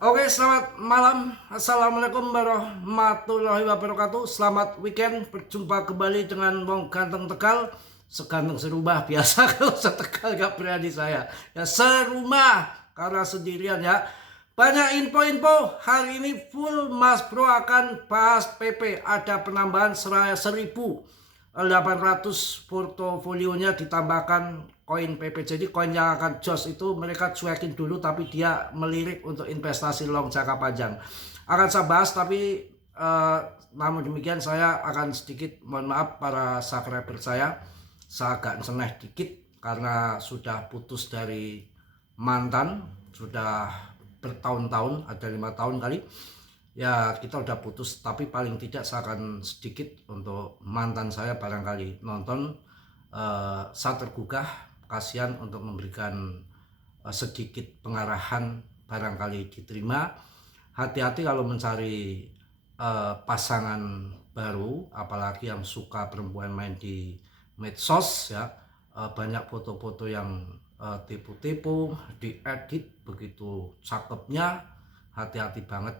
Oke, selamat malam. Assalamualaikum warahmatullahi wabarakatuh. Selamat weekend. Berjumpa kembali dengan Wong Ganteng Tegal. Seganteng serumah biasa kalau setegal gak berani saya. Ya serumah karena sendirian ya. Banyak info-info. Hari ini full Mas Bro akan bahas PP. Ada penambahan 1.800 portofolionya ditambahkan koin PP. Jadi koin yang akan jos itu mereka cuekin dulu, tapi dia melirik untuk investasi long jangka panjang. Akan saya bahas, tapi namun demikian saya akan sedikit mohon maaf para subscriber saya agak seneh dikit karena sudah putus dari mantan, sudah bertahun-tahun, ada 5 tahun kali. Ya kita udah putus, tapi paling tidak saya akan sedikit untuk mantan saya barangkali nonton. Saya tergugah, kasihan untuk memberikan sedikit pengarahan barangkali diterima. Hati-hati kalau mencari pasangan baru, apalagi yang suka perempuan main di medsos ya. Banyak foto-foto yang tipu-tipu, diedit begitu cakepnya. Hati-hati banget.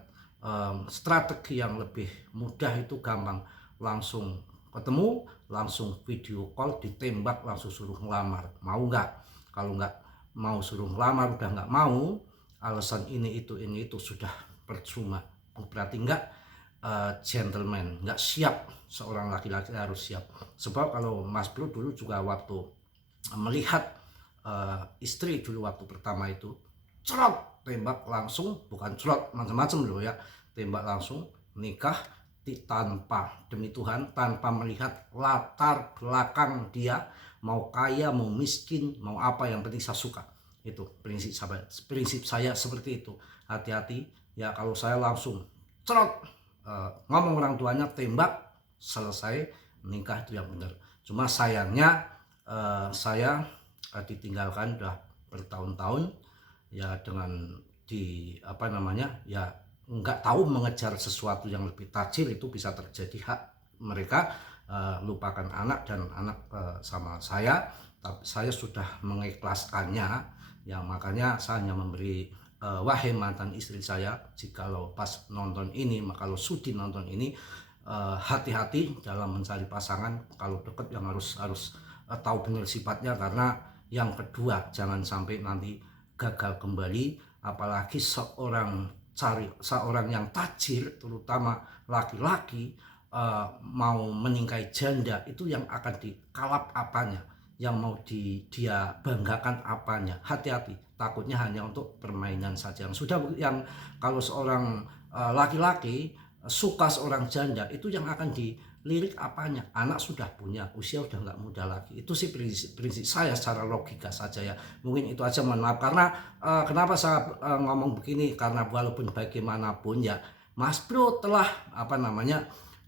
Strategi yang lebih mudah itu gampang, langsung ketemu, langsung video call, ditembak, langsung suruh ngelamar. Mau nggak? Kalau nggak mau suruh ngelamar, udah nggak mau, alasan ini itu sudah percuma. Berarti nggak gentleman, nggak siap. Seorang laki-laki harus siap. Sebab kalau Mas Bro dulu juga waktu melihat istri dulu waktu pertama itu, cerot, tembak langsung, bukan cerot macam-macam loh ya, tembak langsung, nikah tanpa, demi Tuhan, tanpa melihat latar belakang dia, mau kaya mau miskin mau apa, yang penting saya suka. Itu prinsip saya seperti itu. Hati-hati ya kalau saya langsung cerot, ngomong orang tuanya, tembak, selesai, nikah itu yang benar. Cuma sayangnya saya ditinggalkan udah bertahun-tahun ya, dengan ya nggak tahu mengejar sesuatu yang lebih tajir. Itu bisa terjadi, hak mereka lupakan anak, dan anak sama saya, tapi saya sudah mengikhlaskannya ya. Makanya saya hanya memberi wahai mantan istri saya, jikalau pas nonton ini, kalau sudi nonton ini, hati-hati dalam mencari pasangan. Kalau deket yang harus tahu benar sifatnya, karena yang kedua jangan sampai nanti gagal kembali. Apalagi seorang yang tajir, terutama laki-laki, mau meningkai janda, itu yang akan dikalap apanya, yang mau dia banggakan apanya. Hati-hati, takutnya hanya untuk permainan saja. Yang kalau seorang laki-laki suka seorang janda, itu yang akan dilirik apanya, anak sudah punya, usia udah nggak muda lagi. Itu sih prinsip saya secara logika saja ya. Mungkin itu aja, mohon maaf. Karena kenapa saya ngomong begini, karena walaupun bagaimanapun ya, Mas Bro telah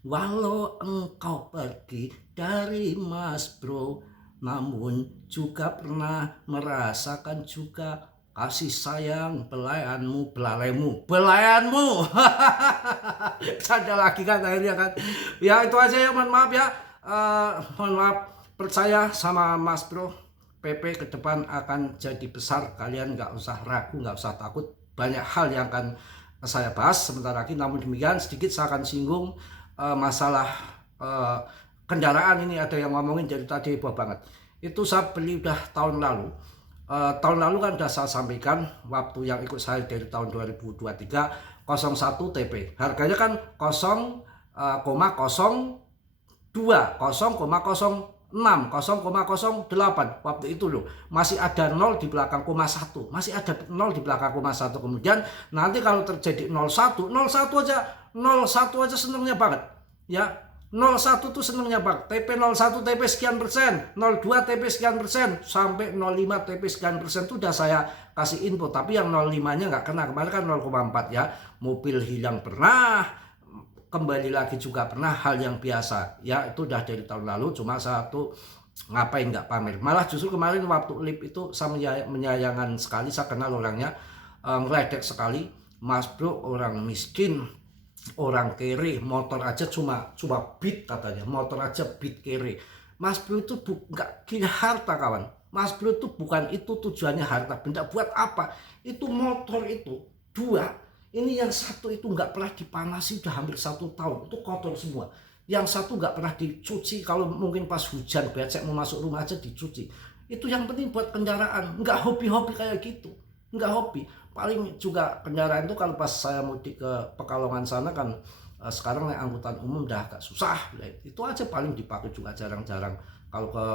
walau engkau pergi dari Mas Bro, namun juga pernah merasakan juga kasih sayang belayanmu, canda lagi kan akhirnya kan. Ya itu aja ya, mohon maaf ya. Mohon maaf, percaya sama Mas Bro, PP ke depan akan jadi besar. Kalian nggak usah ragu, nggak usah takut. Banyak hal yang akan saya bahas sebentar lagi. Namun demikian, sedikit saya akan singgung masalah kendaraan ini. Ada yang ngomongin dari tadi heboh banget. Itu saya beli udah tahun lalu. Tahun lalu kan sudah saya sampaikan, waktu yang ikut saya dari tahun 2023, 01 TP. Harganya kan 0,02, 0,06, 0,08. Waktu itu loh, masih ada 0 di belakang koma 1. Masih ada 0 di belakang koma 1. Kemudian nanti kalau terjadi 01, 01 aja senengnya banget. Ya, 01 tuh senengnya bang, TP 01 TP sekian persen, 02 TP sekian persen, sampai 05 TP sekian persen tuh udah saya kasih info. Tapi yang 05 nya nggak kena, kemarin kan 0,4 ya. Mobil hilang pernah, kembali lagi juga pernah, hal yang biasa ya. Itu udah dari tahun lalu. Cuma satu, ngapain nggak pamer, malah justru kemarin waktu lip itu saya menyayangkan sekali. Saya kenal orangnya, ngeledek sekali. Mas Bro orang miskin, orang kere, motor aja cuma beat katanya, motor aja beat kere. Mas Bro itu nggak gila harta kawan. Mas Bro itu bukan itu tujuannya harta benda. Buat apa? Itu motor itu dua, Ini yang satu itu nggak pernah dipanasi udah hampir 1 tahun, itu kotor semua. Yang satu nggak pernah dicuci, kalau mungkin pas hujan becek mau masuk rumah aja dicuci. Itu yang penting buat kendaraan, nggak hobi-hobi kayak gitu, nggak hobi. Paling juga kendaraan itu kalau pas saya mudik ke Pekalongan sana kan, sekarang naik angkutan umum udah agak susah. Itu aja paling dipakai juga jarang-jarang. Kalau ke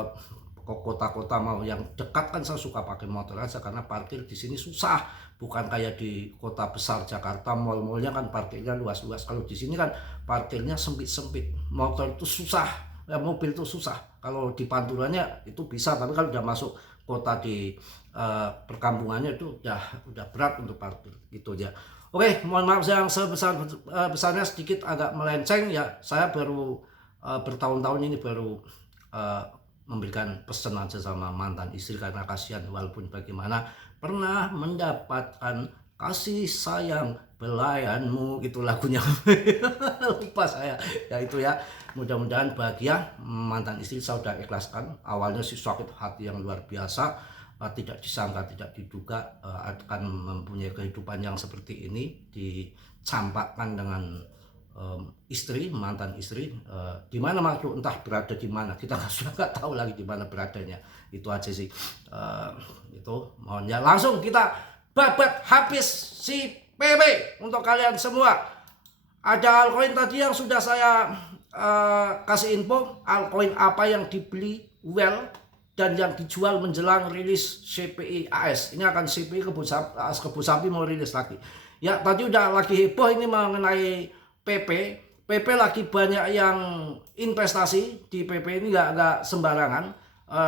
kota-kota mau yang dekat kan saya suka pakai motor aja karena parkir di sini susah. Bukan kayak di kota besar Jakarta, mal-malnya kan parkirnya luas-luas. Kalau di sini kan parkirnya sempit-sempit. Motor itu susah, mobil itu susah. Kalau di panturannya itu bisa, tapi kalau udah masuk kota di perkampungannya itu udah berat untuk parkir gitu ya. Oke, mohon maaf yang sebesar-besarnya sedikit agak melenceng ya. Saya baru bertahun-tahun ini baru memberikan pesan aja sama mantan istri karena kasihan, walaupun bagaimana pernah mendapatkan kasih sayang belayanmu, itu lagunya. Lupa saya ya. Itu ya, mudah-mudahan bahagia. Mantan istri saya sudah ikhlaskan. Awalnya sih sakit hati yang luar biasa, tidak disangka, tidak diduga akan mempunyai kehidupan yang seperti ini, dicampakkan dengan istri, mantan istri. Di mana makhluk entah berada di mana, kita sudah nggak tahu lagi di mana beradanya. Itu aja sih. Itu mohon ya, langsung kita babat habis si PB untuk kalian semua. Ada altcoin tadi yang sudah saya kasih info, altcoin apa yang dibeli well dan yang dijual menjelang rilis CPI AS. Ini akan CPI Kebun Sapi mau rilis lagi. Ya, tadi udah lagi heboh ini mengenai PP. PP lagi banyak yang investasi di PP ini, nggak sembarangan.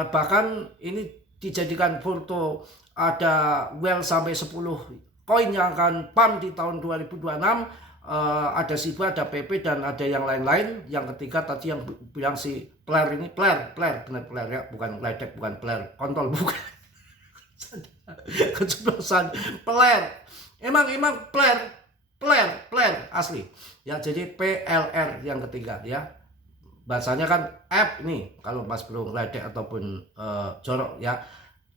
Bahkan ini dijadikan foto, ada well sampai 10 koin yang akan pump di tahun 2026. Ada SIBA, ada PP, dan ada yang lain-lain. Yang ketiga tadi yang bilang si Player ini, Player, benar Player ya, bukan ledek, bukan Player, kontol bukan. Keceplosan, Player. Emang Player asli. Ya, jadi PLR yang ketiga ya. Bahasanya kan F nih, kalau Mas Bro ledek ataupun jorok ya.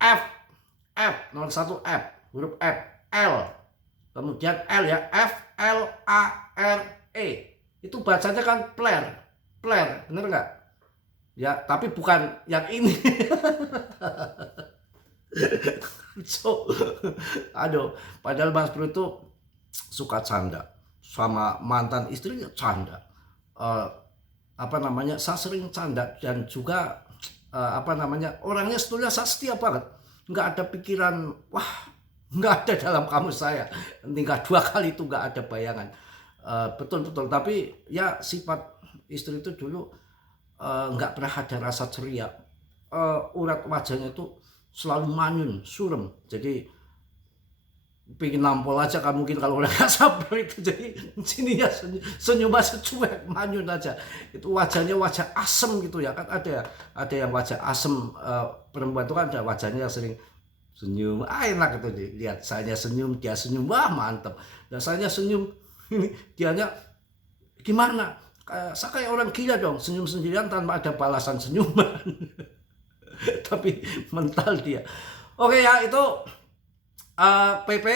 F, nomor 1 F, huruf F, L. Kemudian L ya, FLARE. Itu bacanya kan Player, bener nggak? Ya, tapi bukan yang ini. So, aduh, padahal Mas Bro itu suka canda sama mantan istri, canda. Saya sering canda, dan juga orangnya sebetulnya saya setia banget. Nggak ada pikiran, wah, nggak ada dalam kamus saya. Tinggal 2 kali itu nggak ada bayangan. Betul-betul, tapi ya sifat istri itu dulu nggak pernah ada rasa ceria. Urat wajahnya itu selalu manyun, suram. Jadi pengen nampol aja kan mungkin kalau udah nggak sabar itu. Jadi sininya senyum aja cuek, manyun aja. Itu wajahnya wajah asem gitu ya kan. Ada yang wajah asem, perempuan itu kan ada wajahnya yang sering senyum, enak itu lihat. Saya senyum, dia senyum, wah mantep. Dan saya senyum, dianya gimana? Saya kayak orang gila dong, senyum sendirian tanpa ada balasan senyuman. Tapi mental dia. Oke ya, itu PP,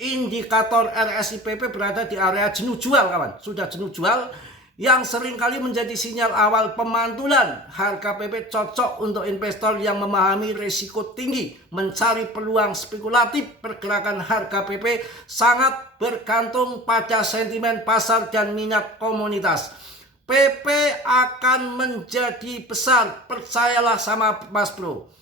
indikator RSI PP berada di area jenuh jual kawan. Sudah jenuh jual, yang seringkali menjadi sinyal awal pemantulan. Harga PP cocok untuk investor yang memahami risiko tinggi, mencari peluang spekulatif. Pergerakan harga PP sangat bergantung pada sentimen pasar dan minat komunitas. PP akan menjadi besar, percayalah sama Mas Bro.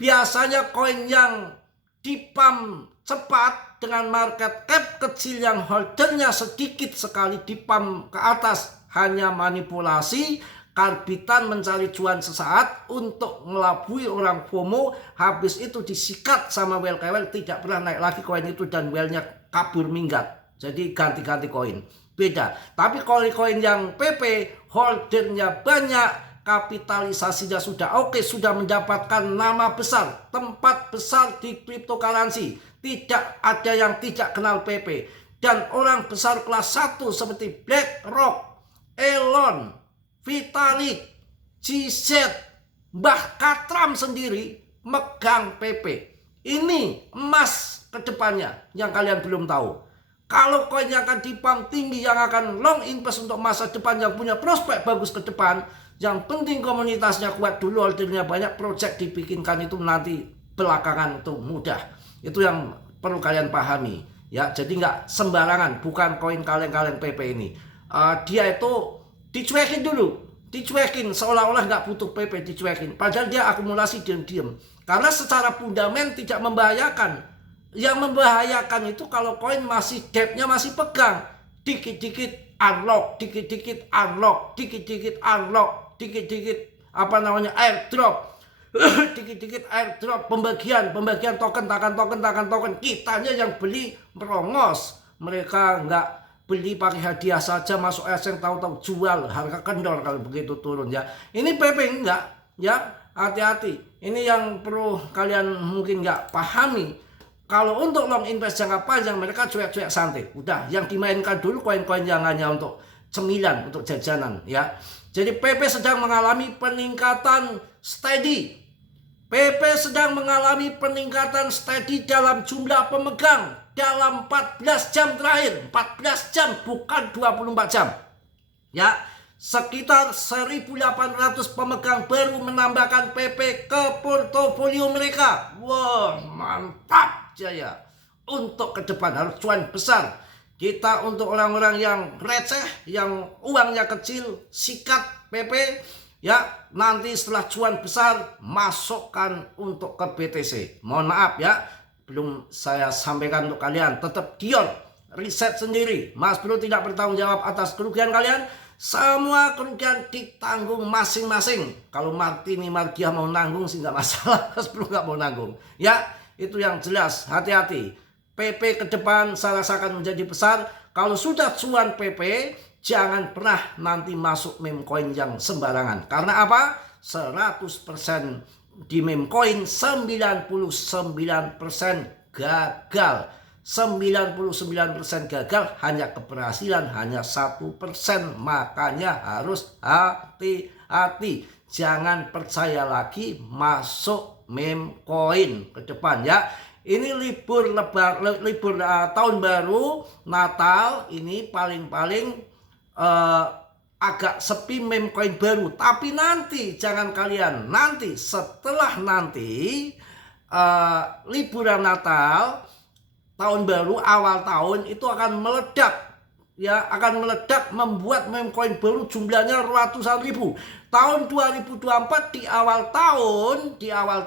Biasanya koin yang dipump cepat dengan market cap kecil yang holdernya sedikit sekali dipump ke atas hanya manipulasi, karbitan mencari cuan sesaat untuk ngelabui orang FOMO. Habis itu disikat sama well kewel, tidak pernah naik lagi koin itu dan wellnya kabur minggat. Jadi ganti-ganti koin. Beda. Tapi koin yang PP holdernya banyak, kapitalisasinya sudah oke, sudah mendapatkan nama besar, tempat besar di cryptocurrency. Tidak ada yang tidak kenal PP. Dan orang besar kelas 1 seperti BlackRock, Elon, Vitalik, GZ, bahkan Trump sendiri megang PP. Ini emas ke depannya yang kalian belum tahu. Kalau koin yang akan dipump tinggi, yang akan long invest untuk masa depan, yang punya prospek bagus ke depan, yang penting komunitasnya kuat dulu, ordernya banyak, project dibikinkan itu nanti belakangan itu mudah. Itu yang perlu kalian pahami ya. Jadi nggak sembarangan, bukan koin kaleng-kaleng PP ini. Dia itu dicuekin dulu, dicuekin seolah-olah nggak butuh PP, dicuekin. Padahal dia akumulasi diam-diam. Karena secara fundament tidak membahayakan. Yang membahayakan itu kalau koin masih gapnya masih pegang, dikit-dikit unlock, dikit-dikit unlock, dikit-dikit unlock, dikit-dikit airdrop, dikit-dikit airdrop, pembagian token, takan token. Kitanya yang beli merongos, mereka nggak beli pakai hadiah saja, masuk ASN tahu-tahu jual, harga kendor kalau begitu turun ya. Ini PP enggak ya, hati-hati. Ini yang perlu kalian mungkin nggak pahami. Kalau untuk long invest jangka panjang, mereka cuek-cuek santai. Udah, yang dimainkan dulu koin-koin yang hanya untuk cemilan, untuk jajanan ya. Jadi PP sedang mengalami peningkatan steady. PP sedang mengalami peningkatan steady dalam jumlah pemegang dalam 14 jam terakhir. 14 jam, bukan 24 jam. Ya, sekitar 1.800 pemegang baru menambahkan PP ke portofolio mereka. Wah, mantap jaya. Untuk ke depan harus cuan besar. Kita untuk orang-orang yang receh, yang uangnya kecil, sikat PP ya, nanti setelah cuan besar masukkan untuk ke BTC. Mohon maaf ya, belum saya sampaikan untuk kalian. Tetap Dion, riset sendiri. Mas Bro tidak bertanggung jawab atas kerugian kalian. Semua kerugian ditanggung masing-masing. Kalau Martini Margia mau nanggung sih nggak masalah, Mas Bro nggak mau nanggung. Ya, itu yang jelas. Hati-hati. PP ke depan saya rasakan menjadi besar. Kalau sudah cuan PP, jangan pernah nanti masuk meme coin yang sembarangan. Karena apa? 100% di meme coin 99% gagal. 99% gagal, hanya keberhasilan hanya 1%. Makanya harus hati-hati. Jangan percaya lagi masuk meme coin ke depan ya. Ini libur tahun baru, Natal, ini paling-paling agak sepi meme coin baru. Tapi nanti jangan kalian, nanti setelah liburan Natal, tahun baru, awal tahun itu akan meledak ya, akan meledak, membuat meme coin baru jumlahnya ratusan ribu. Tahun 2024 di awal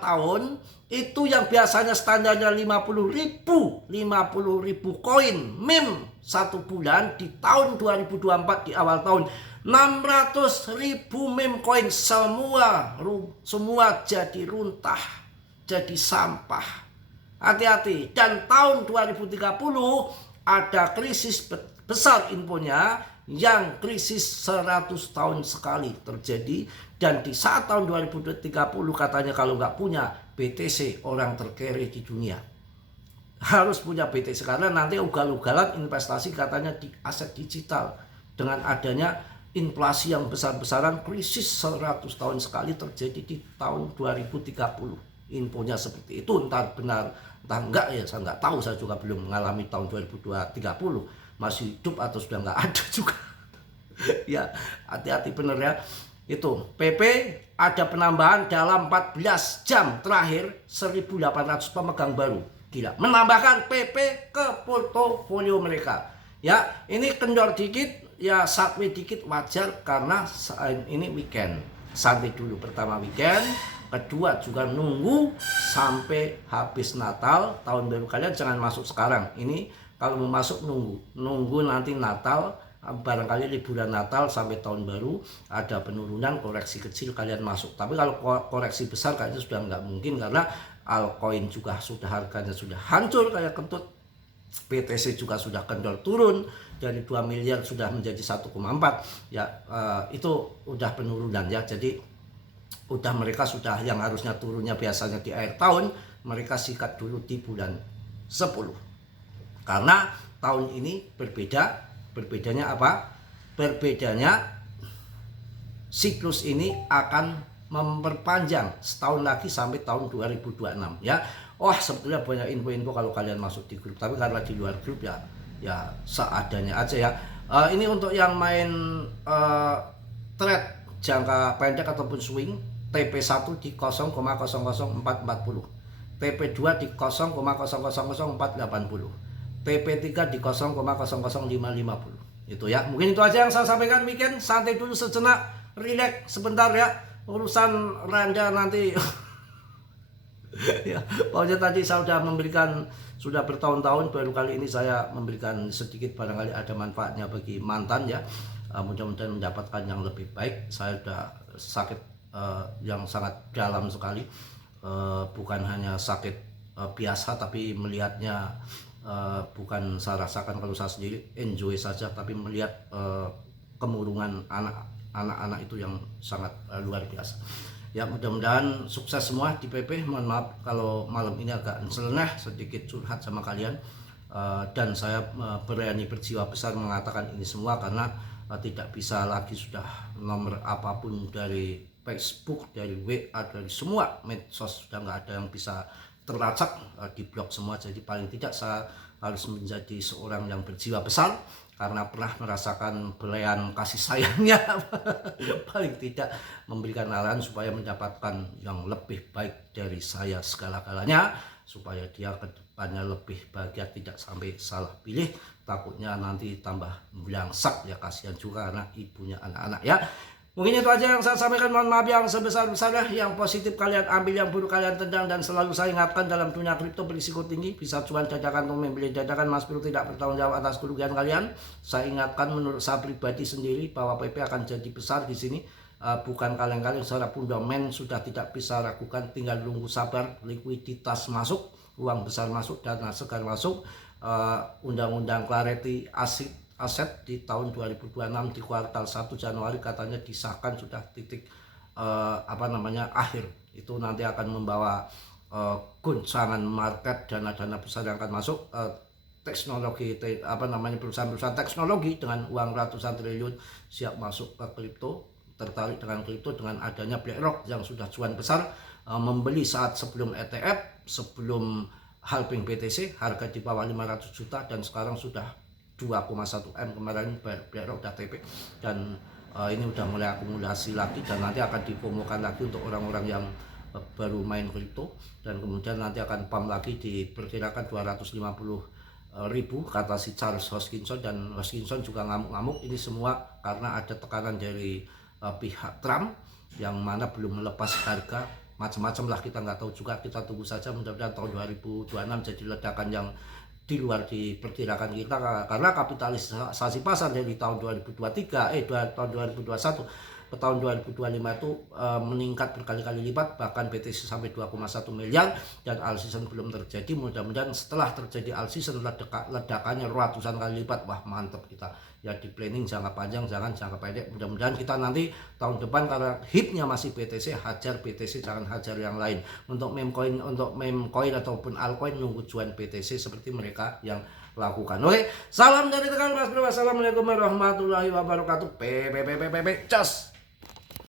tahun itu yang biasanya standarnya 50.000 koin meme satu bulan, di tahun 2024 di awal tahun 600.000 meme coin, semua jadi runtah, jadi sampah. Hati-hati. Dan tahun 2030 ada krisis besar infonya, yang krisis 100 tahun sekali terjadi. Dan di saat tahun 2030 katanya kalau nggak punya BTC orang terkere di dunia. Harus punya BTC karena nanti ugal-ugalan investasi katanya di aset digital. Dengan adanya inflasi yang besar-besaran, krisis 100 tahun sekali terjadi di tahun 2030. Infonya seperti itu, entah benar entah enggak ya, saya nggak tahu, saya juga belum mengalami tahun 2030, masih hidup atau sudah nggak ada juga. Ya, hati-hati bener ya. Itu PP ada penambahan dalam 14 jam terakhir 1.800 pemegang baru. Gila, menambahkan PP ke portofolio mereka. Ya, ini kendor dikit, ya sideways dikit wajar karena ini weekend. Santai dulu, pertama weekend, kedua juga nunggu sampai habis Natal, tahun baru. Kalian jangan masuk sekarang. Ini kalau mau masuk nunggu nanti Natal, barangkali liburan Natal sampai tahun baru ada penurunan, koreksi kecil kalian masuk. Tapi kalau koreksi besar kayaknya sudah nggak mungkin, karena altcoin juga sudah harganya sudah hancur kayak kentut. BTC juga sudah kendor turun dari 2 miliar sudah menjadi 1,4 ya. Itu udah penurunan ya. Jadi udah, mereka sudah, yang harusnya turunnya biasanya di akhir tahun, mereka sikat dulu di bulan 10. Karena tahun ini berbedanya apa? Berbedanya siklus ini akan memperpanjang setahun lagi sampai tahun 2026 ya. Wah, sebetulnya banyak info-info kalau kalian masuk di grup, tapi karena di luar grup ya ya seadanya aja ya. Ini untuk yang main trade jangka pendek ataupun swing, TP1 di 0,00440, TP2 di 0,000480, TP3 di 0,00550. Itu ya, mungkin itu aja yang saya sampaikan. Weekend santai dulu sejenak, relax sebentar ya, urusan randa nanti. Ya, pokoknya tadi saya sudah bertahun-tahun, baru kali ini saya memberikan sedikit, barangkali ada manfaatnya bagi mantan ya. Mudah-mudahan mendapatkan yang lebih baik. Saya sudah sakit yang sangat dalam sekali, bukan hanya sakit biasa, tapi melihatnya bukan saya rasakan kalau saya sendiri enjoy saja, tapi melihat kemurungan anak-anak itu yang sangat luar biasa. Ya, mudah-mudahan sukses semua di PP. Mohon maaf kalau malam ini agak nyeleneh, sedikit curhat sama kalian. Dan saya berani berjiwa besar mengatakan ini semua karena tidak bisa lagi, sudah nomor apapun dari Facebook, dari WA, dari semua medsos sudah nggak ada yang bisa terlacak, diblok semua. Jadi paling tidak saya harus menjadi seorang yang berjiwa besar karena pernah merasakan belayan kasih sayangnya. Paling tidak memberikan arahan supaya mendapatkan yang lebih baik dari saya segala-galanya, supaya dia ke depannya lebih bahagia, tidak sampai salah pilih. Takutnya nanti tambah belangsak ya, kasihan juga karena ibunya anak-anak ya. Mungkin itu aja yang saya sampaikan. Mohon maaf yang sebesar-besarnya. Yang positif kalian ambil, yang buruk kalian tendang. Dan selalu saya ingatkan, dalam dunia kripto berisiko tinggi, bisa cuan dadakan atau membeli dadakan. Mas Bro tidak bertanggung jawab atas kerugian kalian. Saya ingatkan, menurut saya pribadi sendiri, bahwa PP akan jadi besar di sini. Bukan kaleng-kaleng, secara fundament sudah tidak bisa ragukan, tinggal nunggu sabar, likuiditas masuk, uang besar masuk, dana segar masuk. Undang-undang clarity aset di tahun 2026 di kuartal 1 Januari katanya disahkan, sudah titik akhir. Itu nanti akan membawa goncangan market, dana-dana besar yang akan masuk, teknologi perusahaan-perusahaan teknologi dengan uang ratusan triliun siap masuk ke kripto, tertarik dengan kripto dengan adanya BlackRock yang sudah cuan besar, membeli saat sebelum ETF, sebelum halving BTC harga di bawah 500 juta, dan sekarang sudah 2,1 M kemarin BlackRock udah TP, dan ini udah mulai akumulasi lagi, dan nanti akan dipromokan lagi untuk orang-orang yang baru main kripto, dan kemudian nanti akan pump lagi, diperkirakan 250.000 kata si Charles Hoskinson, dan Hoskinson juga ngamuk-ngamuk. Ini semua karena ada tekanan dari pihak Trump yang mana belum melepas harga, macam-macam lah, kita nggak tahu juga, kita tunggu saja. Mudah-mudahan tahun 2026 jadi ledakan yang di luar diperkirakan kita, karena kapitalisasi pasar dari tahun 2023 tahun 2021 ke tahun 2025 itu meningkat berkali-kali lipat, bahkan BTC sampai 2,1 miliar, dan all season belum terjadi. Mudah-mudahan setelah terjadi all season ledakannya ratusan kali lipat. Wah, mantap kita ya, di planning jangka panjang, jangan jangka pendek. Mudah-mudahan kita nanti tahun depan, karena hitnya masih BTC, hajar BTC, jangan hajar yang lain. Untuk meme coin ataupun altcoin nunggu cuan BTC seperti mereka yang lakukan. Oke, salam dari tekan Mas Bro. Wassalamualaikum warahmatullahi wabarakatuh. Cus.